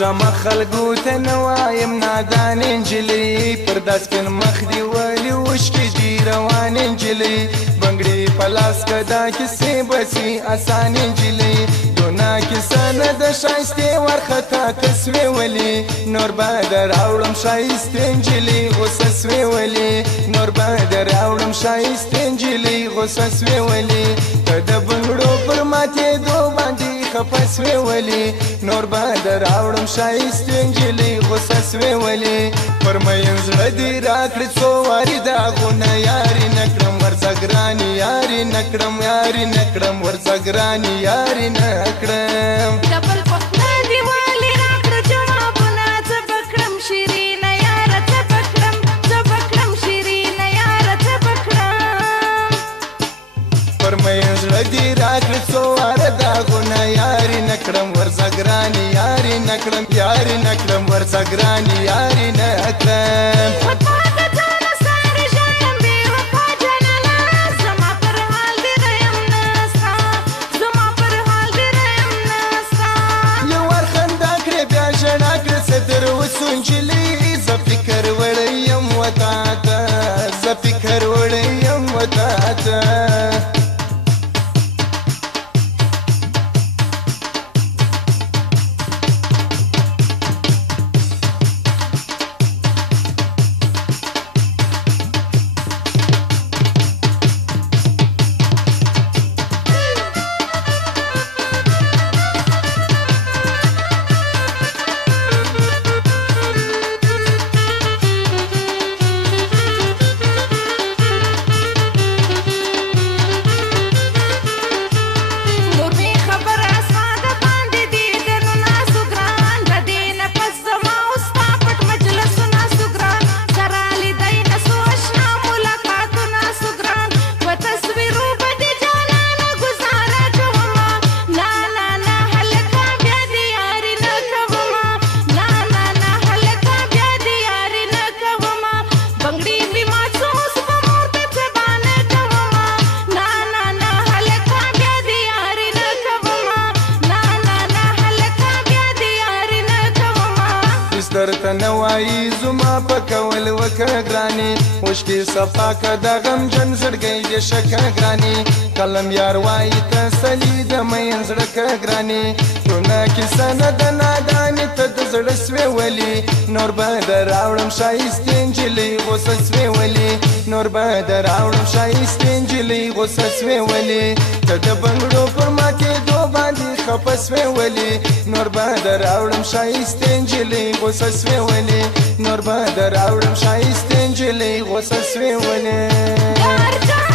شمه خلقو ته نوایم نادان انجلی پر داس پن مخ دی ولی وشکی دی روان انجلی بنگړي پلاس کدا کیسه بسی آسان انجلی دونا کیسه نه د شایسته ورختا تسوی ولی نور بدر اولم شایسته انجلی غوسه سوی ولی نور بدر اولم شایسته انجلی غوسه سوی ولی د بنگړو پر ماته دو باندې خپس وی ولی نور بدر اولم شایسته انجلی غوسه سوی ولی پر مې زړه دی راکړ څو واری دا غونه یاري نکړم ورځګرانی یاري نکړم یاري نکړم ورځګرانی یاري نکړم ډبل پخلا دیوالی راکړه جوابونه څه بکړم شیرین یاره څه بکړم څه بکړم شیرین یاره څه بکړم پر مې زړه دی راکړ څو واری دا غونه یاري نکړم ورځګرانی یاري نکړم یاري نکړم ورځګرانی یاري نکړم سنجلی ز فکر وړیم وتا ته ز فکر وړیم وتا ته درته نوایی زما په کول وکړه ګراني وشکي صفا که د غمجن زړګی دې شکه ګراني قلم یار وایي تسلي د مین زړه که ګراني دونه کیسه نه د نادانې ته د زړه سوې ولي نور به در راوړم ښایستې نجلۍ غوسه سوې ولي نور به در راوړم ښایستې نجلۍ غوسه سوې ولي ته د بنګړو پر ماتېدو باندې خفه سوې ولي نور به در راوړم ښایستې نجلۍ غوسه سوې ولي نور به در راوړم ښایستې نجلۍ غوسه سوې ولي